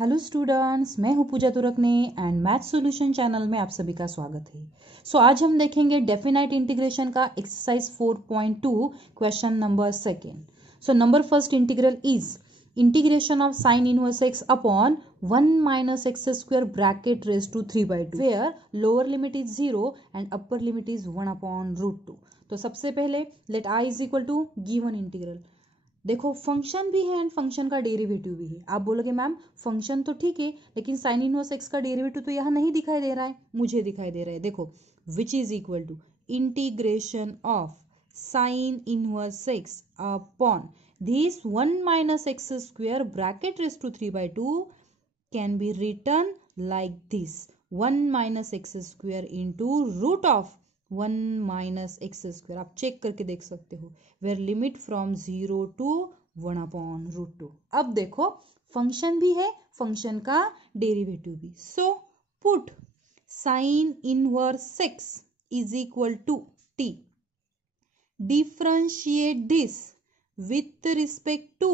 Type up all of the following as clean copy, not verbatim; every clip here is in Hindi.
हेलो स्टूडेंट्स, मैं हूं Pooja Turkane and math solution channel में आप सभी का स्वागत है। आज हम देखेंगे डेफिनाइट इंटीग्रेशन का exercise 4.2 question number second. Number first integral is integration of sine inverse x upon 1 minus x square bracket raise to 3/2 where lower limit is 0 and upper limit is 1 upon root 2। तो सबसे पहले let I is equal to given integral. देखो फंक्शन भी है एंड फंक्शन का डेरिवेटिव भी है। आप बोलोगे मैम फंक्शन तो ठीक है लेकिन साइन इनवर्स एक्स का डेरिवेटिव तो यहाँ नहीं दिखाई दे रहा है, मुझे दिखाई दे रहा है। देखो which is equal to integration of sine inverse x upon this 1 minus x square bracket raise to 3/2 can be return like this 1 minus x square into root of 1 minus x square. आप चेक करके देख सकते हो where limit from 0 to 1 upon root 2। अब देखो फंक्शन भी है, फंक्शन का डेरिवेटिव भी। So put sine inverse x is equal to t, differentiate this with respect to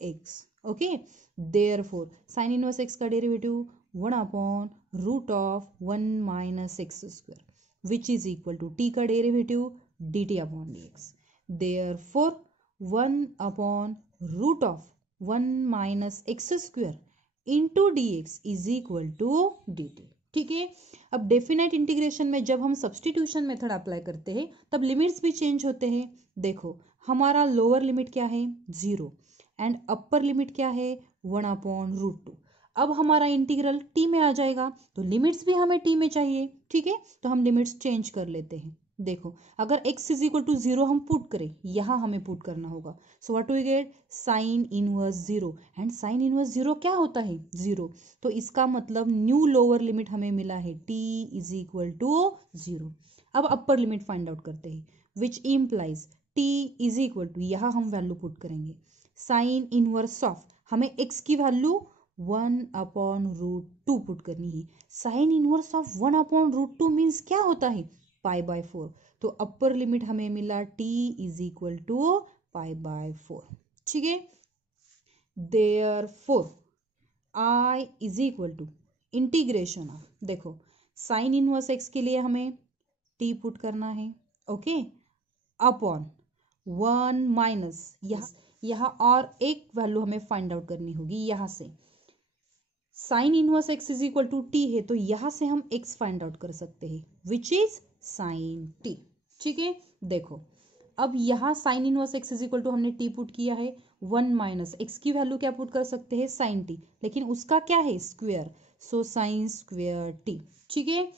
x. Okay, therefore sin inverse x का derivative 1 upon root of 1 minus x square which is equal to t का derivative dt upon dx। therefore 1 upon root of 1 minus x square into dx is equal to dt। ठीक है, अब डेफिनेट इंटीग्रेशन में जब हम सब्सटीट्यूशन मेथड अप्लाई करते हैं तब लिमिट्स भी चेंज होते हैं। देखो हमारा लोअर लिमिट क्या है 0 एंड अपर लिमिट क्या है 1 अपॉन रूट 2। अब हमारा इंटीग्रल टी में आ जाएगा तो लिमिट्स भी हमें टी में चाहिए। ठीक है, तो हम लिमिट्स चेंज कर लेते हैं। देखो अगर x इज इक्वल टू 0 हम पुट करें, यहाँ हमें पुट करना होगा। So what we get sine inverse 0 and sine inverse 0 क्या होता है 0। तो इसका मतलब न्यू लोअर लिमिट हमें मिला है t इज इक्वल टू 0। अब अपर लिमिट फाइंड आउट करते हैं which implies t is equal to, यहाँ हम वैल्यू पुट करेंगे साइन इनवर्स ऑफ, हमें x की वैल्यू 1 अपॉन रूट 2 पुट करनी है। Sine inverse of 1 upon root 2 means क्या होता है π/4। तो अपर लिमिट हमें मिला t इज इक्वल टू π/4। ठीक है, therefore I is equal to integration of, देखो साइन इनवर्स एक्स के लिए हमें t पुट करना है, ओके, अपॉन 1 माइनस यहाँ और एक वैल्यू हमें फाइंड आउट करनी होगी। यहाँ से sine inverse x is equal to t है तो यहाँ से हम x फाइंड आउट कर सकते हैं विच इज साइन टी। ठीक है, देखो अब यहाँ sine inverse x is equal to हमने टी पुट किया है, 1 माइनस एक्स की वैल्यू क्या पुट कर सकते हैं साइन टी, लेकिन उसका क्या है square, so sine square t. ठीक है,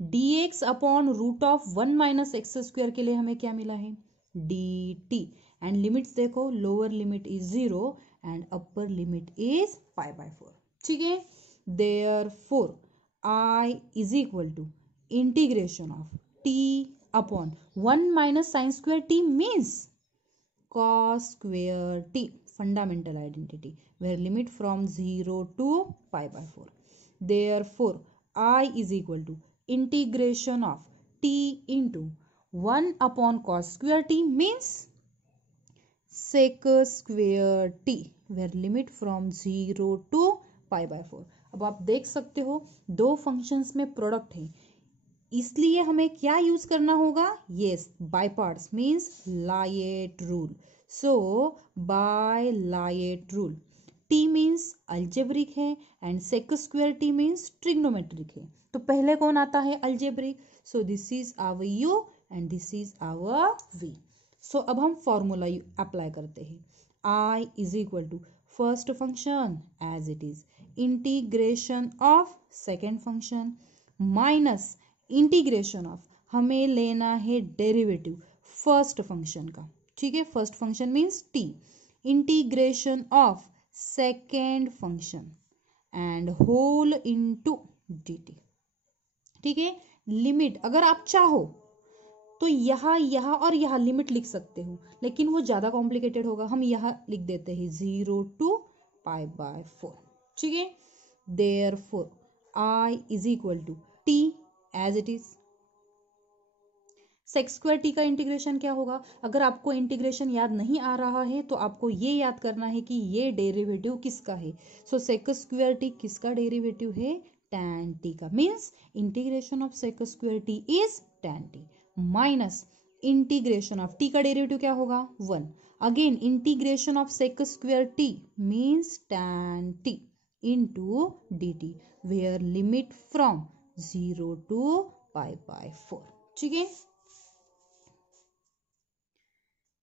dx upon root of 1 minus x square के लिए हमें क्या मिला है dt एंड लिमिट्स देखो lower limit is 0 and upper limit is π/4। ठीक है, therefore I is equal to integration of t upon 1 minus sine square t means cos square t, fundamental identity where limit from 0 to π/4। therefore I is equal to integration of t into 1 upon cos square t means sec square t where limit from 0 to π/4। अब आप देख सकते हो दो फंक्शंस में प्रोडक्ट है, इसलिए हमें क्या यूज करना होगा, yes by parts means LIATE rule. So by LIATE rule t means algebraic है and sec square t means trigonometric है। तो पहले कौन आता है algebraic, so this is our u and this is our v। So अब हम फॉर्मूला अप्लाई करते हैं। I is equal to first function as it is integration of second function minus integration of, हमें लेना है डेरिवेटिव फर्स्ट फंक्शन का। ठीक है, first function means t integration of second function and whole into dt। ठीक है, लिमिट अगर आप चाहो तो यहाँ और यहाँ लिमिट लिख सकते हो लेकिन वो ज्यादा कॉम्प्लिकेटेड होगा, हम यहाँ लिख देते हैं 0 टू π/4। ठीक है, therefore I is equal to t as it is sec square t का इंटीग्रेशन क्या होगा? अगर आपको इंटीग्रेशन याद नहीं आ रहा है तो आपको ये याद करना है कि ये डेरिवेटिव किसका है। सो सेक स्क्वायर टी किसका डेरिवेटिव है? tan टी का। Means integration of sec square t is tan t minus integration of t का डेरिवेटिव क्या होगा? 1। Again integration of sec square t means tan t into dt where limit from 0 to pi by 4। ठीक है।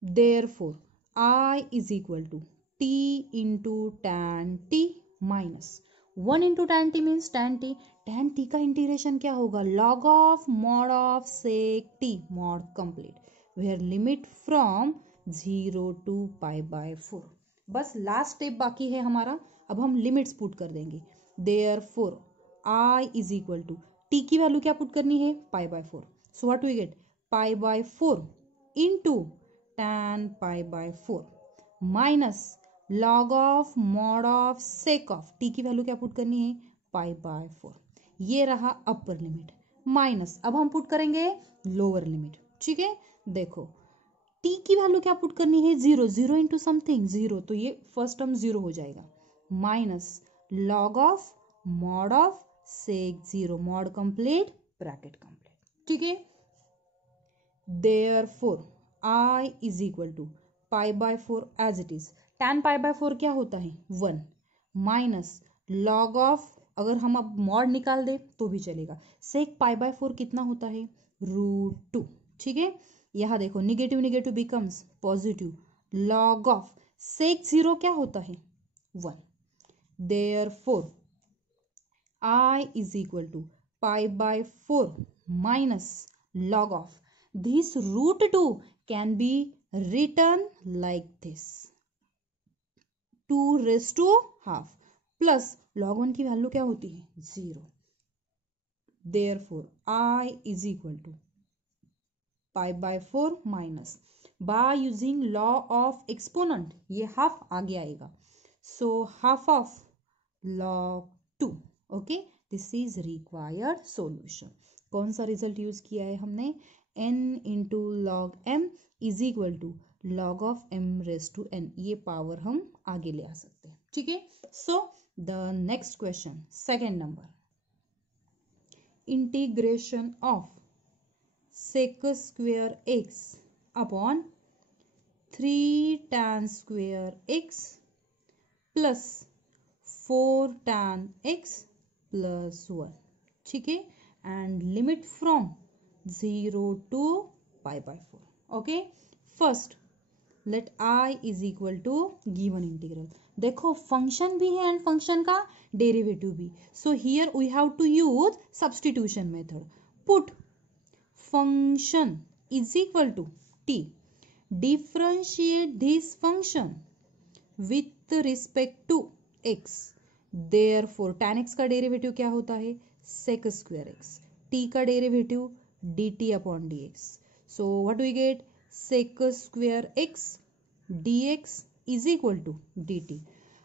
Therefore I is equal to t into tan t minus 1 into tan t means tan t। tan t का इंटीग्रेशन क्या होगा? log of mod of sec t mod complete where limit from 0 to pi by 4। बस लास्ट स्टेप बाकी है हमारा। अब हम लिमिट्स पुट कर देंगे। Therefore I is equal to t की वैल्यू क्या पुट करनी है? pi by 4। So what we get? pi by 4 into tan pi by 4 minus log of mod of sec of t की वैल्यू क्या पुट करनी है? pi by 4। ये रहा अपर लिमिट माइनस अब हम पुट करेंगे लोअर लिमिट। ठीक है। देखो t की वैल्यू क्या पुट करनी है? 0। 0 इंटू समथिंग 0, तो ये फर्स्ट टर्म 0 हो जाएगा minus log of mod of sec 0 mod complete bracket complete. ठीक है। Therefore I is equal to pi by 4 as it is। tan pi by 4 क्या होता है? 1 माइनस log of, अगर हम अब मॉड निकाल दे तो भी चलेगा, sec pi by 4 कितना होता है? √2। ठीक है। यहाँ देखो negative negative becomes positive, log of sec 0 क्या होता है? 1। Therefore I is equal to pi by 4 minus log of this √2 can be written like this 2 raised to half plus log 1 की वैल्यू क्या होती है? 0। Therefore I is equal to pi by 4 minus, by using law of exponent ये half आगे आएगा, so half of log 2। Okay, this is required solution. कौन सा रिजल्ट यूज किया है हमने? n into log m is equal to log of m raise to n। ये पावर हम आगे ले आ सकते हैं। ठीक है। So the next question, second number, integration of sec square x upon 3 tan square x plus 4 tan x plus 1। ठीक है। And limit from 0 to pi by 4। Okay, first let i is equal to given integral. देखो फंक्शन भी है एंड फंक्शन का डेरिवेटिव भी, so here we have to use substitution method. Put function is equal to t, differentiate this function with respect to x। Therefore tan x का डेरिवेटिव क्या होता है? sec square x। t का derivative dt upon dx। So what we get? sec square x dx is equal to dt।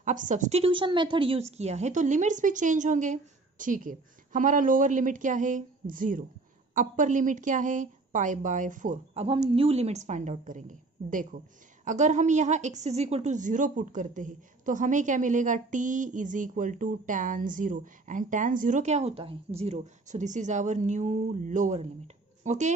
अब सब्स्टिट्यूशन मेथड यूज किया है तो लिमिट्स भी चेंज होंगे। ठीक है। हमारा लोअर लिमिट क्या है? 0। अपर लिमिट क्या है? Pi by 4। अब हम न्यू लिमिट्स फाइंड आउट करेंगे। देखो अगर हम यहाँ x is equal to 0 put करते हैं तो हमें क्या मिलेगा? t is equal to tan 0 and tan 0 क्या होता है? 0। So this is our new lower limit. Okay,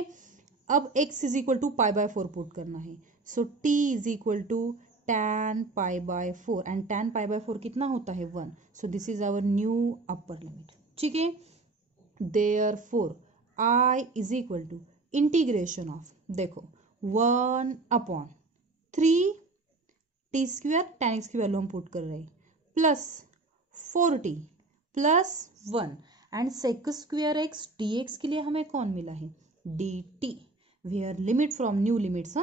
अब x is equal to pi by 4 put करना है, so t is equal to tan pi by 4 and tan pi by 4 कितना होता है? 1। So this is our new upper limit. ठीक है। Therefore i is equal to integration of, देखो 1 upon 3 t square, tan x की वैल्यू हम पुट कर रहे हैं, plus 4t plus 1 and sec square x dx के लिए हमें कौन मिला है? dt where limit from new limits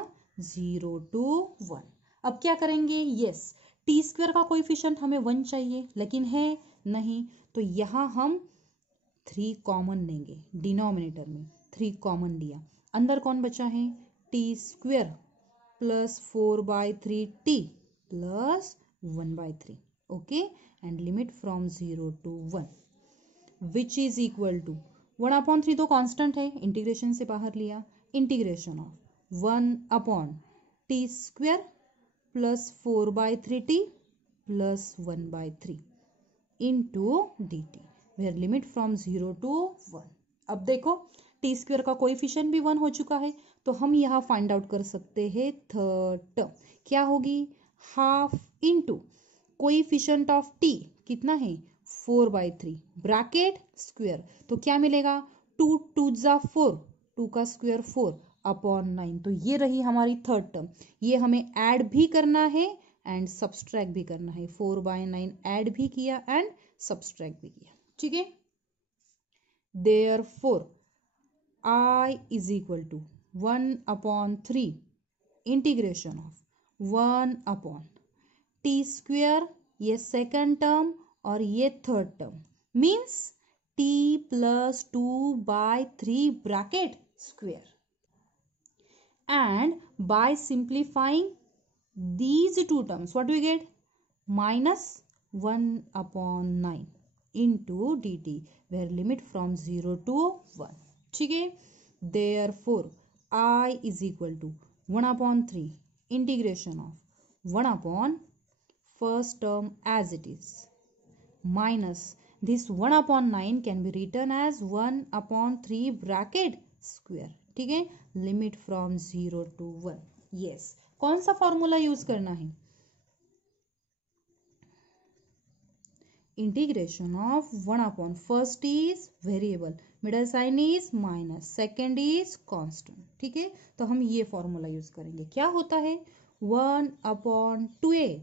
0 to 1। अब क्या करेंगे? यस, टी स्क्वेयर का कोएफिशिएंट हमें 1 चाहिए लेकिन है नहीं, तो यहाँ हम 3 कॉमन लेंगे। डिनोमिनेटर में 3 कॉमन लिया, अंदर कौन बचा है? T square plus 4/3t plus 1/3। Okay, and limit from 0 to 1 which is equal to 1/3 तो कांस्टेंट है, इंटीग्रेशन से बाहर लिया, integration of 1/t² plus 4/3t plus 1/3 into dt where limit from 0 to 1। अब देखो t² का कोएफिशिएंट भी 1 हो चुका है, तो हम यहाँ फाइंड आउट कर सकते हैं थर्ड टर्म क्या होगी, half into coefficient of t कितना है 4/3 ब्रैकेट स्क्वायर, तो क्या मिलेगा 2 2 जा 4, 2 का स्क्वायर 4 अपॉन 9। तो ये रही हमारी थर्ड टर्म। ये हमें ऐड भी करना है एंड सब्सट्रैक्ट भी करना है। 4/9 ऐड भी किया एंड सब्सट्रैक्ट भी किया, ठीक है। Therefore I is equal to 1/3 integration of 1/t², ये सेकंड टर्म और ये third term means t plus 2/3 bracket square, and by simplifying these two terms what do we get, minus 1/9 into dt where limit from 0 to 1, ठीक है। Therefore I is equal to 1/3 integration of 1 first term as it is minus this 1/9 can be written as 1/3 bracket square, ठीक है। Limit from 0 to 1। यस, कौन सा फॉर्मूला यूज करना है, integration of 1/, first is variable, middle sign is minus, second is constant, ठीक है। तो हम ये फॉर्मूला यूज करेंगे। क्या होता है 1/2a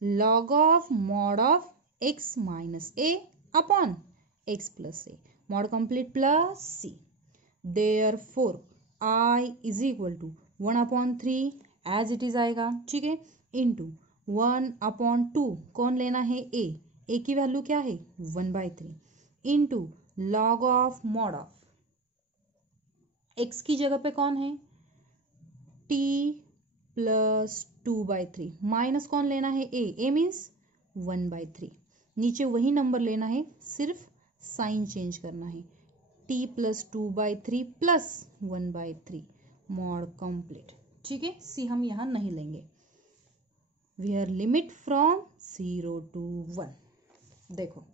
log of mod of x minus a upon x plus a mod complete plus c। Therefore I is equal to 1/3 as it is आएगा, ठीक है, इंटू 1/2 कौन लेना है a की वैल्यू क्या है 1/3 into log of mod of x की जगह पे कौन है t प्लस 2/3 माइनस कौन लेना है a मीन्स 1/3, नीचे वही नंबर लेना है, सिर्फ साइन चेंज करना है, t plus 2/3 plus 1/3 mod complete, ठीक है। सी हम यहां नहीं लेंगे, वेयर लिमिट फ्रॉम 0 to 1। देखो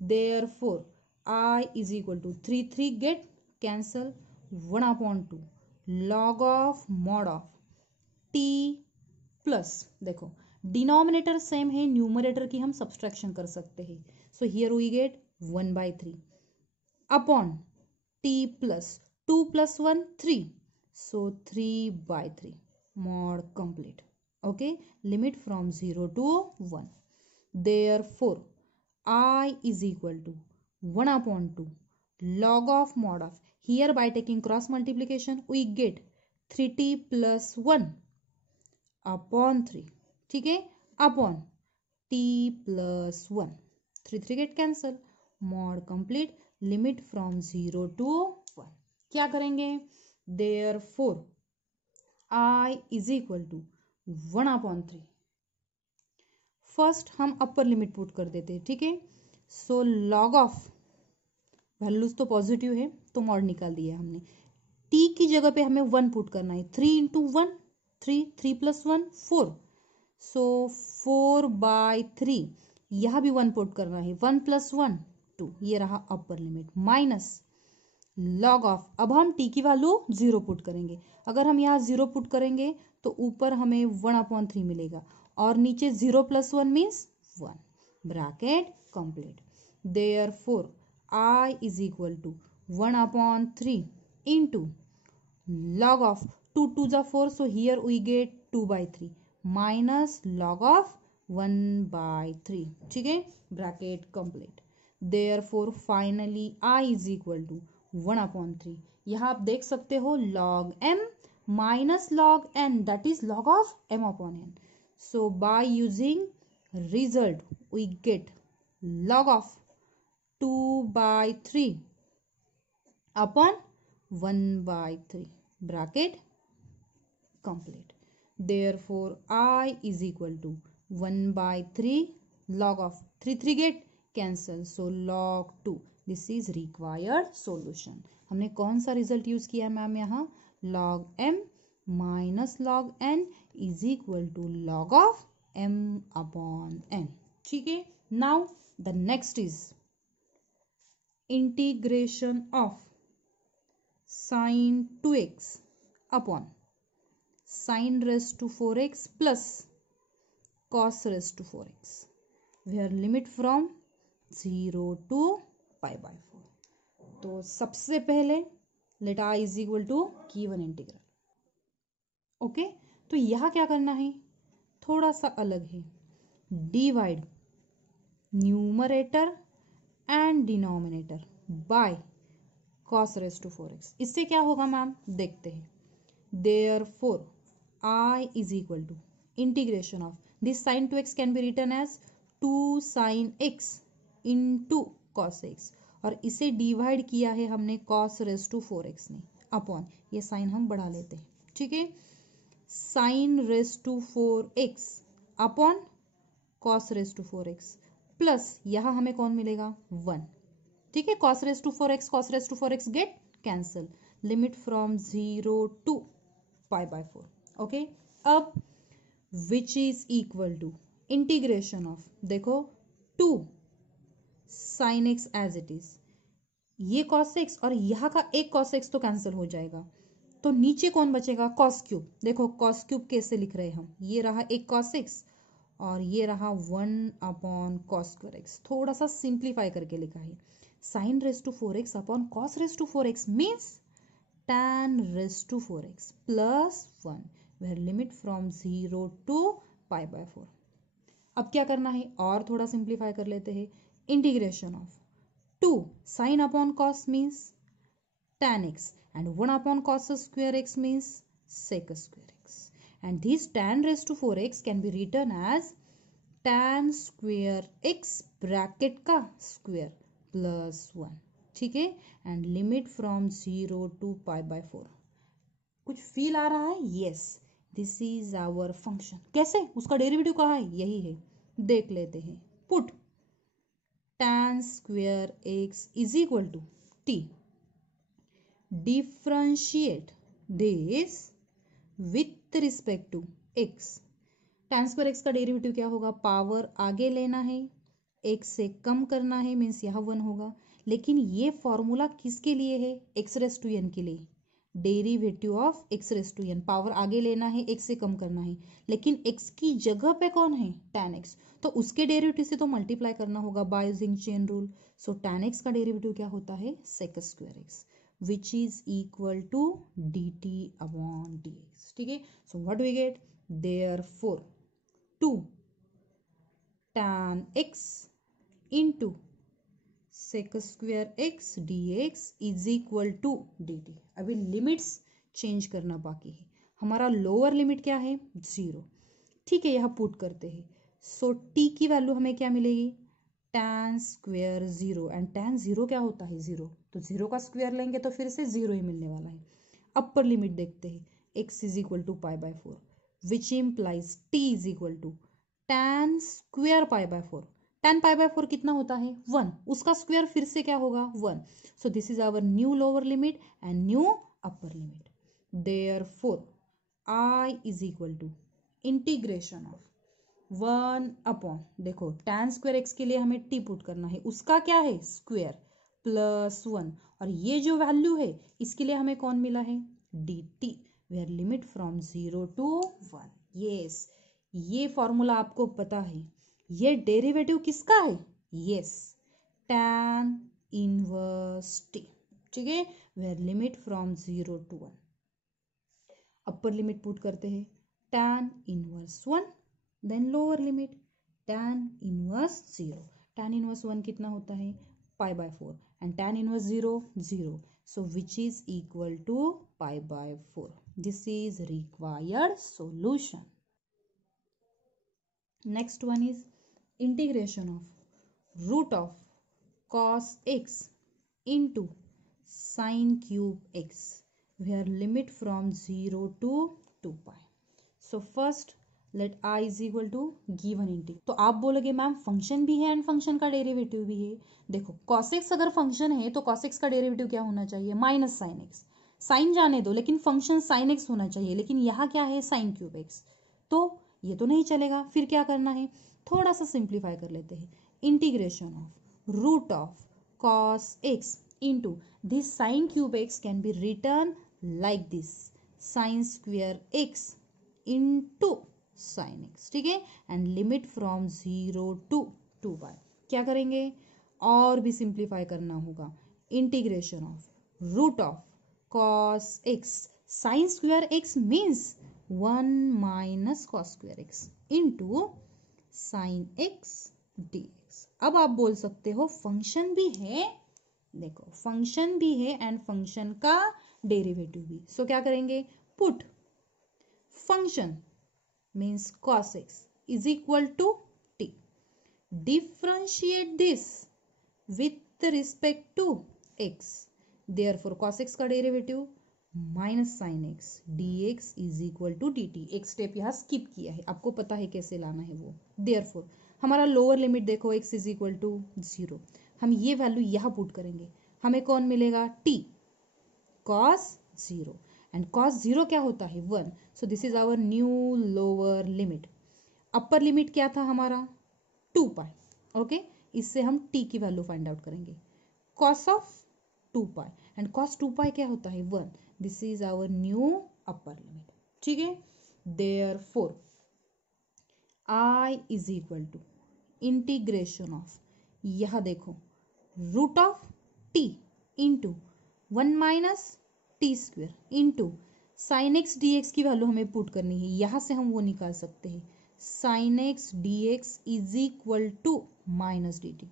therefore I is equal to 3 get cancel 1/2 log of mod of t plus, देखो डिनोमिनेटर सेम है, न्यूमरेटर की हम सब्सट्रैक्शन कर सकते हैं, so here we get 1/3 upon t plus 2 + 1 3, so 3/3 mod complete, okay, limit from 0 to 1। Therefore I is equal to 1/2 log of mod of, here by taking cross multiplication we get 3t plus 1 upon 3, ठीक है, upon t plus 1, 3 get cancel, mod complete, limit from 0 to 1। क्या करेंगे therefore I is equal to 1/3, first हम अपर लिमिट पुट कर देते हैं, ठीक है। सो लॉग ऑफ वैल्यूज तो पॉजिटिव है तो मॉड निकाल दिया हमने, t की जगह पे हमें 1 पुट करना है, 3 × 1 3, 3 + 1 4, सो 4/3, यहाँ भी 1 पुट करना है, 1 + 1 2, ये रहा upper limit, minus log of, अब हम t की वैल्यू 0 पुट करेंगे, अगर हम यहाँ 0 पुट करेंगे तो ऊपर हमें 1/3 मिलेगा और नीचे 0 + 1 means 1, bracket complete. Therefore I is equal to 1/3 into log of 2 2 जा 4, so here we get 2/3 minus log of 1/3, ठीक है, bracket complete. Therefore finally I is equal to 1/3, यहाँ आप देख सकते हो log m minus log n, that is log of m/n, so by using result we get log of 2/3 upon 1/3 bracket complete। Therefore I is equal to 1/3 log of 3 get cancel, so log 2, this is required solution। हमने कौन सा रिजल्ट यूज किया मैम यहाँ, log m minus log n is equal to log of m upon n. ठीक है. Now the next is integration of sin 2x upon sin raised to 4x plus cos raised to 4x, where limit from 0 to pi by 4. तो सबसे पहले let i is equal to given integral. Okay, तो यहाँ क्या करना है, थोड़ा सा अलग है. Divide numerator and denominator by cos raised to 4x. इससे क्या होगा मैम, देखते हैं. Therefore I is equal to integration of this sin 2x can be written as 2 sin x into cos x, और इसे डिवाइड किया है हमने cos raised to 4x ने, अपॉन ये साइन हम बढ़ा लेते हैं. ठीक है, sin raised to 4x upon cos raised to 4x plus यहाँ हमें कौन मिलेगा, 1. ठीक है, cos raised to 4x get cancel. Limit from 0 to pi by 4. Okay, अब which is equal to integration of, देखो 2 sin x as it is, ये cos x और यहाँ का एक cos x तो कैंसिल हो जाएगा, तो नीचे कौन बचेगा, cos क्यूब. देखो cos क्यूब कैसे लिख रहे हैं हम, ये रहा एक cos x और ये रहा 1 अपॉन cos स्क्वायर x. थोड़ा सा सिंप्लीफाई करके लिखा है. sin raised to 4x upon cos raised to 4x means tan raised to 4x plus 1, where limit from 0 to pi by 4. अब क्या करना है, और थोड़ा सिंप्लीफाई कर लेते हैं. Integration of 2 sin upon cos means tan x and 1 upon cos square x means sec square x, and this tan raised to 4x can be written as tan square x bracket का स्क्वायर प्लस 1. ठीक है, and limit from 0 to pi by 4. कुछ फील आ रहा है, yes, this is our function. कैसे, उसका डेरिवेटिव कहाँ है, यही है, देख लेते हैं. Put tan square x is equal to t, differentiate this with respect to x. tan square x का डेरिवेटिव क्या होगा, पावर आगे लेना है, x से कम करना है, मीन्स यहाँ 1 होगा. लेकिन ये फॉर्मूला किसके लिए है, x रेस टू n के लिए. Derivative of x raise to n, power आगे लेना है, x से कम करना है, लेकिन x की जगह पे कौन है, tan x, तो उसके डेरिवेटिव से तो मल्टीप्लाई करना होगा by using chain rule. So tan x का डेरिवेटिव क्या होता है, sec square x, which is equal to dt upon dx. ठीक है, so what we get, therefore 2 tan x into sec square x dx is equal to dt. अभी लिमिट्स चेंज करना बाकी है. हमारा लोअर लिमिट क्या है, 0. ठीक है, यहाँ पुट करते हैं. सो t की वैल्यू हमें क्या मिलेगी, tan स्क्वायर 0, एंड tan 0 क्या होता है, 0, तो 0 का स्क्वायर लेंगे तो फिर से 0 ही मिलने वाला है. अपर लिमिट देखते हैं, x is equal to pi by 4, which implies t is equal to tan square pi by 4. tan pi by 4 कितना होता है, 1, उसका स्क्वायर फिर से क्या होगा, 1. So this is our new lower limit and new upper limit. Therefore i is equal to integration of 1 upon, देखो tan स्क्वायर x के लिए हमें t पुट करना है, उसका क्या है, स्क्वायर प्लस 1, और ये जो वैल्यू है इसके लिए हमें कौन मिला है, dt, where limit from 0 to 1. Yes, ये फॉर्मूला आपको पता है. ये डेरिवेटिव किसका है, यस, tan इनवर्स t. ठीक है, where limit from 0 to 1. Upper limit put करते हैं, tan inverse 1, then lower limit tan inverse 0. tan inverse 1 कितना होता है, pi by 4, and tan inverse 0, 0. So which is equal to pi by 4. This is required solution. Next one is integration of root of cos x into sin cube x, where limit from 0 to 2 pi. So first let I is equal to given integral. तो आप बोलोगे मैम फंक्शन भी है एंड फंक्शन का डेरिवेटिव भी है. देखो cos x अगर फंक्शन है तो cos x का डेरिवेटिव क्या होना चाहिए, माइनस साइन x. साइन जाने दो, लेकिन फंक्शन साइन एक्स होना चाहिए, लेकिन यहाँ क्या है साइन क्यूब एक्स, तो ये तो नहीं चलेगा। फिर क्या करना है, थोड़ा सा सिंप्लीफाई कर लेते हैं। Integration of root of cos x into this sine cube x can be return like this, sine square x into sine x, ठीक है, एंड लिमिट फ्रॉम 0 to 2 पाई। क्या करेंगे, और भी सिंप्लीफाई करना होगा। Integration of root of cos x sin square x means 1 minus cos square x into sin x dx। अब आप बोल सकते हो फंक्शन भी है, देखो फंक्शन भी है एंड फंक्शन का डेरिवेटिव भी। सो क्या करेंगे, put function means cos x is equal to t, differentiate this with respect to x, therefore cos x का derivative minus sine x d x is equal to d t. एक स्टेप यहाँ स्किप किया है, आपको पता है कैसे लाना है वो। देयरफॉर हमारा लोअर लिमिट देखो x इज इक्वल टू 0, हम ये वैल्यू यहाँ पुट करेंगे, हमें कौन मिलेगा, t cos 0, एंड cos 0 क्या होता है 1, so this is our new lower limit. Upper limit क्या था हमारा 2 पाई, ओके, इससे हम t की वैल्यू फाइंड आउट करेंगे, cos ऑफ 2 पाई, एंड cos 2 पाई क्या होता है 1, this is our new upper limit, ठीक है। Therefore i is equal to integration of, यह देखो root of t into 1 minus t square into sine x d x की वैल्यू हमें पुट करनी है, यहां से हम वो निकाल सकते हैं, sine x d x is equal to minus d t,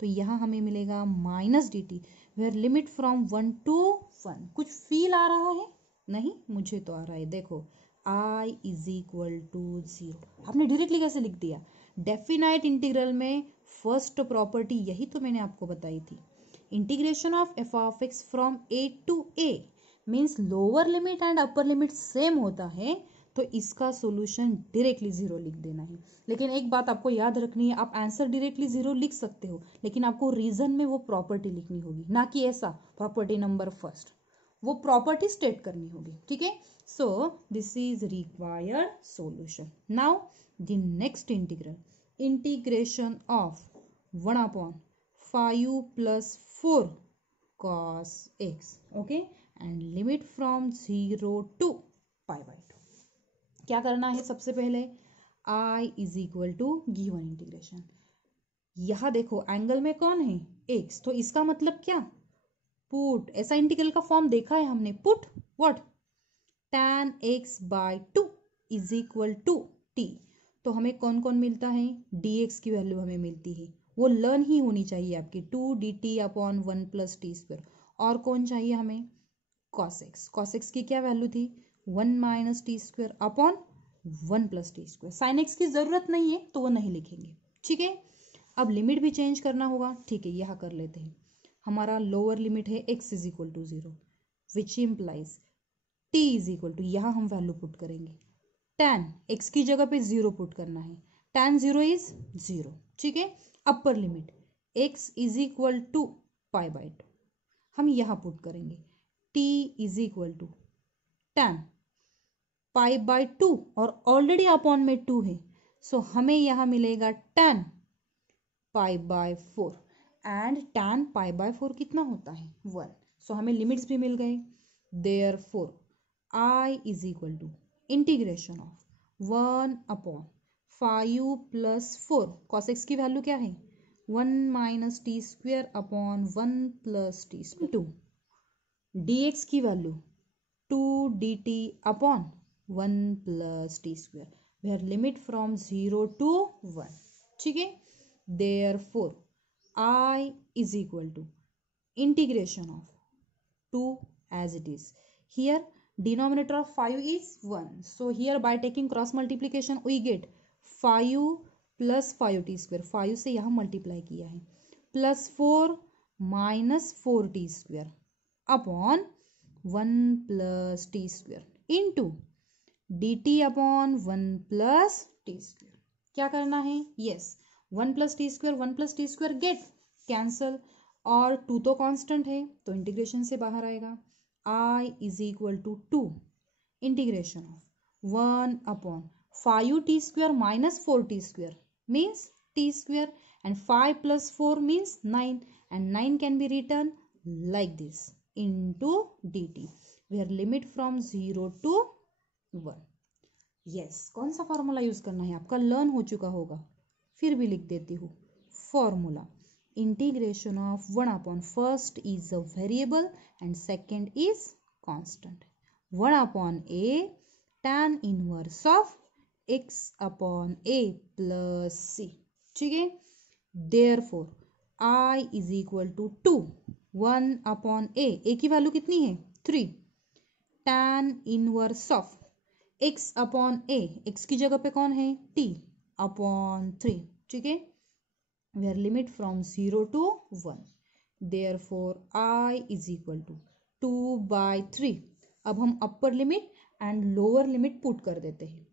तो यहाँ हमें मिलेगा minus d t, where limit from 1 to 1। कुछ फील आ रहा है, नहीं मुझे तो आ रहा है, देखो i इज इक्वल टू 0। आपने डायरेक्टली कैसे लिख दिया, डेफिनाइट इंटीग्रल में फर्स्ट प्रॉपर्टी यही तो मैंने आपको बताई थी, integration of f of x from a to a means lower limit and upper limit same होता है, तो इसका सॉल्यूशन डायरेक्टली 0 लिख देना है। लेकिन एक बात आपको याद रखनी है, आप आंसर डायरेक्टली 0 लिख सकते हो, लेकिन आपको रीजन में वो प्रॉपर्टी लिखनी होगी, ना कि ऐसा प्रॉपर्टी नंबर फर्स्ट, वो प्रॉपर्टी स्टेट करनी होगी, ठीक है। So this is required solution. Now the next integral, integration of 1/5 + 4 cos x, okay, and limit from 0 to π/2। क्या करना है, सबसे पहले i is equal to given integration, यहां देखो एंगल में कौन है x, तो इसका मतलब क्या, पुट, ऐसा इंटीग्रल का फॉर्म देखा है हमने, put what, tan x/2 is equal to t, तो हमें कौन कौन मिलता है, dx की वैल्यू हमें मिलती है, वो लर्न ही होनी चाहिए आपकी, 2 dt/1 + t², और कौन चाहिए हमें, cos x, cos x की क्या वैल्यू थी 1 - t²/1 + t², साइन x की जरूरत नहीं है तो वो नहीं लिखेंगे, ठीक है। अब लिमिट भी चेंज करना होगा, ठीक है, यह कर लेते हैं। हमारा लोअर लिमिट है x is equal to 0, which implies t is equal to, यहाँ हम वैल्यू पुट करेंगे, tan x की जगह पे 0 पुट करना है, tan 0 इज 0, ठीक है। Upper limit x is equal to π/2, हम यहाँ पुट करेंगे, t is equal to tan π/2, और ऑलरेडी अपॉन में 2 है, सो हमें यहाँ मिलेगा tan π/4, एंड tan π/4 कितना होता है 1, सो हमें लिमिट्स भी मिल गए। Therefore i is equal to integration of 1/5 + 4 cos x की वैल्यू क्या है 1 - t²/1 + t², dx की value 2 dt/1 + t², where limit from 0 to 1, ठीक है। Therefore i is equal to integration of 2 as it is, here denominator of 5 is 1, so here by taking cross multiplication we get 5 + 5t², 5 से यहाँ मल्टीप्लाई किया है, +4 - 4t² upon 1 + t² into dt/1 + t²। क्या करना है, yes 1 + t² 1 + t² get cancel, और 2 तो कांस्टेंट है तो इंटीग्रेशन से बाहर आएगा, I is equal to 2 integration of 1 upon 5t square minus 4t square means t square, and 5 plus 4 means 9, and 9 can be written like this into dt, where limit from 0 to 1. Yes, कौन सा फॉर्मूला यूज करना है आपका लर्न हो चुका होगा, फिर भी लिख देती हूँ. Formula integration of 1 upon first is a variable and second is constant. 1 upon a tan inverse of x upon a plus c. ठीक है, therefore i is equal to 2. 1 upon a की वैल्यू कितनी है 3. tan inverse of x upon a, x की जगह पे कौन है t अपॉन 3. ठीक है, where limit from 0 to 1. Therefore i is equal to 2/3. अब हम upper limit and lower limit put कर देते हैं.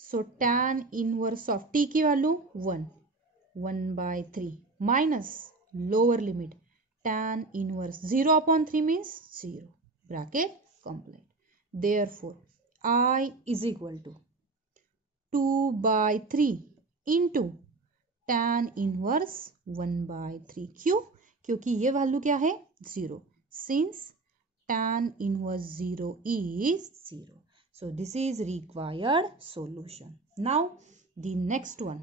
So tan inverse of t की value 1/3 minus lower limit tan inverse 0 upon 3 means 0 bracket complete. Therefore I is equal to 2/3 into tan inverse 1/3. क्यों? क्योंकि ये वैल्यू क्या है 0. Since tan inverse 0 is 0. So this is required solution. Now the next one,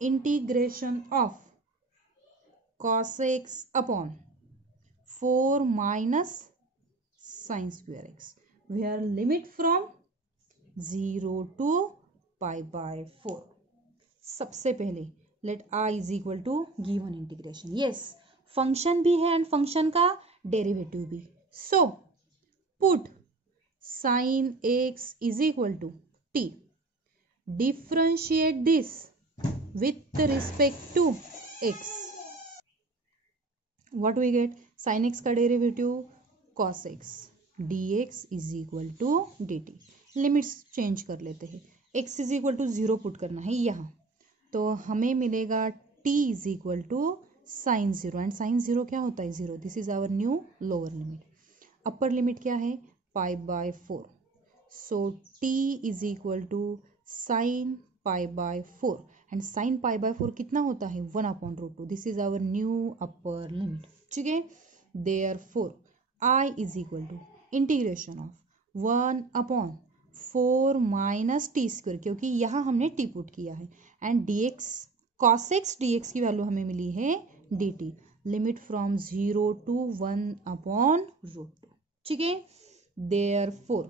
integration of cos x upon 4 minus sin square x, where limit from 0 to pi/4. सबसे पहले let I is equal to given integration. yes, function भी है एंड फंक्शन का डेरिवेटिव भी. So put sin x is equal to t. differentiate this with respect to x. what we get? sin x का derivative cos x dx is equal to dt. Limits change कर लेते हैं. x is equal to 0 put करना है यहाँ, तो हमें मिलेगा t is equal to sine 0, and sine 0 क्या होता है 0. This is our new lower limit. Upper limit क्या है pi/4. So t is equal to sine pi/4, and sine pi/4 कितना होता है 1/√2. This is our new upper limit. ठीक है, therefore I is equal to integration of 1 upon 4 minus t square, क्योंकि यहाँ हमने टी पुट किया है, and dx cos x dx की वैल्यू हमें मिली है dt. Limit from 0 to 1/√2. ठीक है, therefore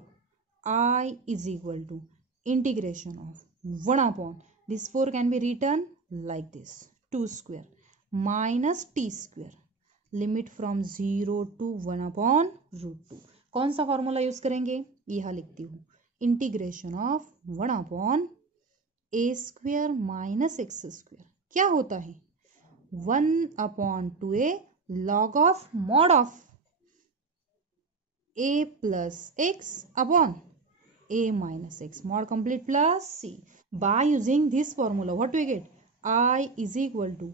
I is equal to integration of 1 upon this 4 can be written like this 2 square minus t square. Limit from 0 to 1/√2. कौन सा फॉर्मूला यूज करेंगे, यह लिखती हूँ. Integration of 1 upon a square minus x square क्या होता है 1/2a log of mod of a plus x upon a minus x mod complete plus c. By using this formula what we get? I is equal to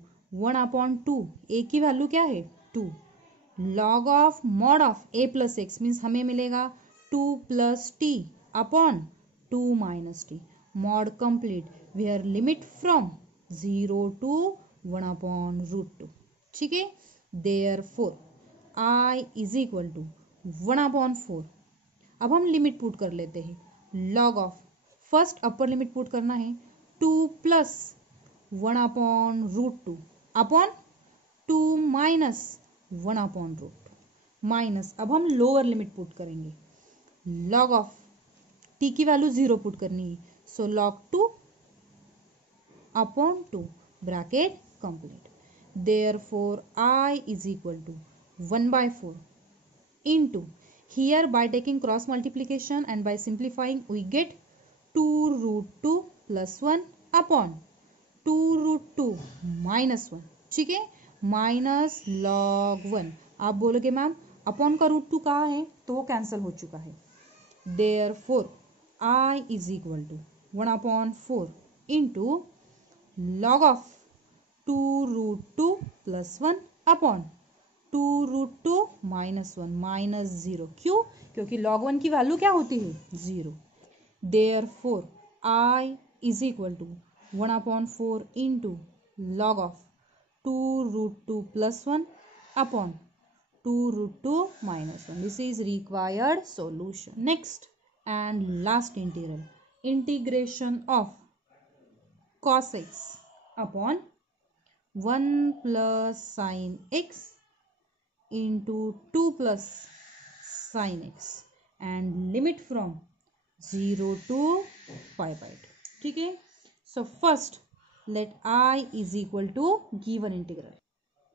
1/2. a की वैल्यू क्या है 2. Log of mod of a plus x means हमें मिलेगा 2 plus t upon 2 minus t. Mod complete where limit from 0 to 1/√2. ठीक है, therefore I is equal to 1/4. अब हम लिमिट पुट कर लेते हैं. Log of first upper limit put करना है 2 प्लस 1/√2 अपॉन 2 माइनस 1/√2 माइनस. अब हम लोअर लिमिट पुट करेंगे. लॉग ऑफ टी की वैल्यू 0 पुट करनी है, so log 2 upon 2 bracket complete. Therefore I is equal to 1/4 into here by taking cross multiplication and by simplifying we get 2√2 plus 1 upon 2√2 minus 1. ठीक है, माइनस log 1. आप बोलोगे मैम अपॉन का √2 कहाँ है, तो वो कैंसिल हो चुका है. Therefore I is equal to 1/4 into log of 2√2 plus 1 upon 2√2 -1 -0। क्यों? क्योंकि log 1 की वैल्यू क्या होती है? 0। Therefore I is equal to 1/4 into log of 2√2 + 1 upon 2√2 -1. This is required solution. Next and last integral, integration of cos x upon 1 plus sin x into 2 plus sin x and limit from 0 to pi/2. ठीक है। So first let I is equal to given integral.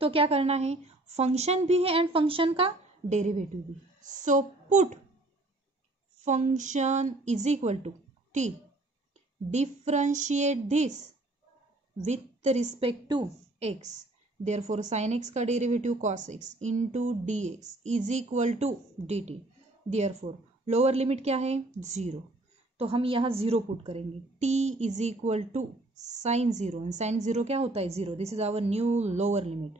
तो क्या करना है? फंक्शन भी है एंड फंक्शन का डेरिवेटिव भी। So put function is equal to t, differentiate this with respect to x, therefore sin x का derivative cos x into dx is equal to dt। Therefore lower limit क्या है? 0। तो हम यहाँ 0 पुट करेंगे। t is equal to sine 0, sine 0 क्या होता है? 0। This is our new lower limit.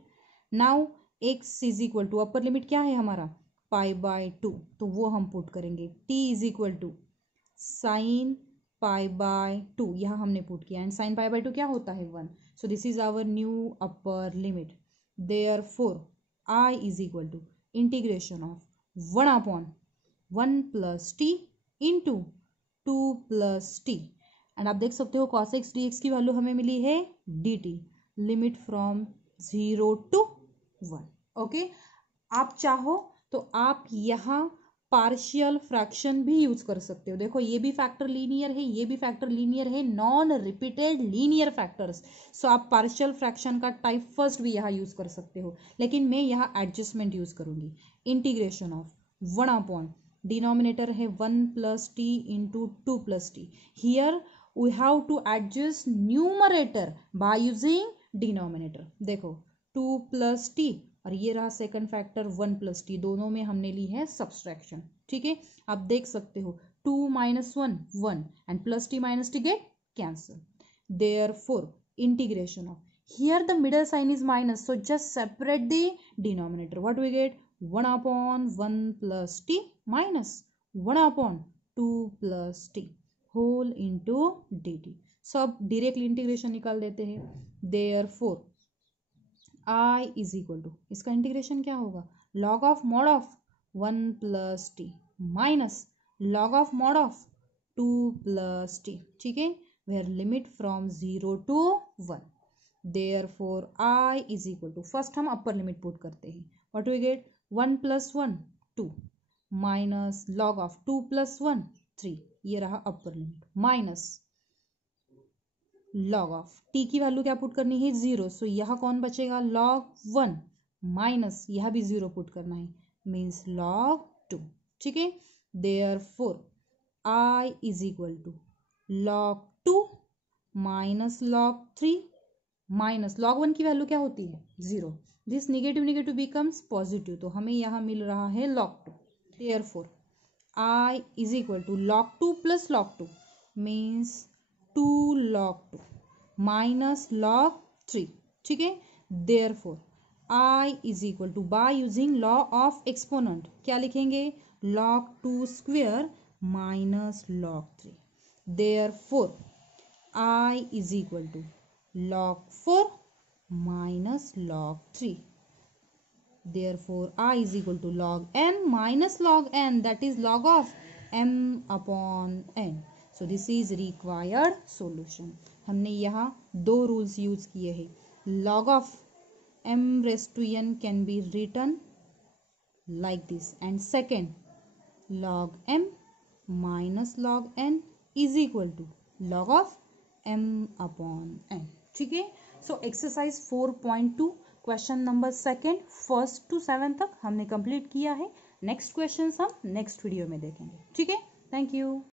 Now x is equal to upper limit क्या है हमारा? π/2, तो वो हम पुट करेंगे। t is equal to sine π/2, यहाँ हमने पुट किया एंड साइन π/2 क्या होता है? 1। So this is our new upper limit. Therefore I is equal to integration of 1/1 plus t into 2 plus t. And आप देख सकते हो cos x dx की वैल्यू हमें मिली है dt, limit from 0 to 1। Okay, आप चाहो तो आप यहाँ पार्शियल फ्रैक्शन भी यूज कर सकते हो। देखो ये भी फैक्टर लीनियर है, ये भी फैक्टर लीनियर है, non repeated linear factors. So आप पार्शियल फ्रैक्शन का टाइप फर्स्ट भी यहाँ यूज कर सकते हो, लेकिन मैं यहाँ एडजस्टमेंट यूज करूंगी। इंटीग्रेशन ऑफ 1/, डिनोमिनेटर है 1 plus t into 2 plus t. Here we have to adjust numerator by using denominator. देखो 2 प्लस टी और ये रहा सेकंड फैक्टर 1 प्लस टी, दोनों में हमने ली है सब्सट्रैक्शन। ठीक है, आप देख सकते हो 2 - 1 1 and plus T minus T get cancel. Therefore integration of, here the middle sign is minus, so just separate the denominator. What we get? 1/1 plus t minus 1/2 plus t whole into dt. सब डायरेक्टली इंटीग्रेशन निकाल देते हैं। Therefore I is equal to, इसका इंटीग्रेशन क्या होगा? log of mod of 1 plus t minus log of mod of 2 plus t। ठीक है, where limit from 0 to 1। Therefore I is equal to, first हम अपर लिमिट पुट करते हैं। What we get? 1 plus 1 2 minus log of 2 plus 1 3, ये रहा upper limit, minus log of t की वैल्यू क्या पुट करनी है? 0। सो यहाँ कौन बचेगा? log 1 माइनस यहाँ भी 0 पुट करना है, मीन्स log 2। ठीक है, therefore I is equal to log 2 minus log 3 minus log 1 की वैल्यू क्या होती है? 0। This negative negative becomes positive, तो हमें यहाँ मिल रहा है log 2। Therefore I is equal to log 2 plus log 2 means 2 log 2 minus log 3। ठीक है, therefore I is equal to, by using law of exponent क्या लिखेंगे? log 2 square minus log 3। Therefore I is equal to log 4 minus log 3। Therefore I is equal to log n minus log n, that is log of m upon n। So this is required solution। हमने यहाँ दो रूल्स यूज किए हैं। log of m raised to n can be written like this, and second log m minus log n is equal to log of m upon n। ठीक है, सो exercise 4.2 question number second first to 7 तक हमने कंप्लीट किया है। नेक्स्ट क्वेश्चन हम नेक्स्ट वीडियो में देखेंगे। ठीक है, थैंक यू।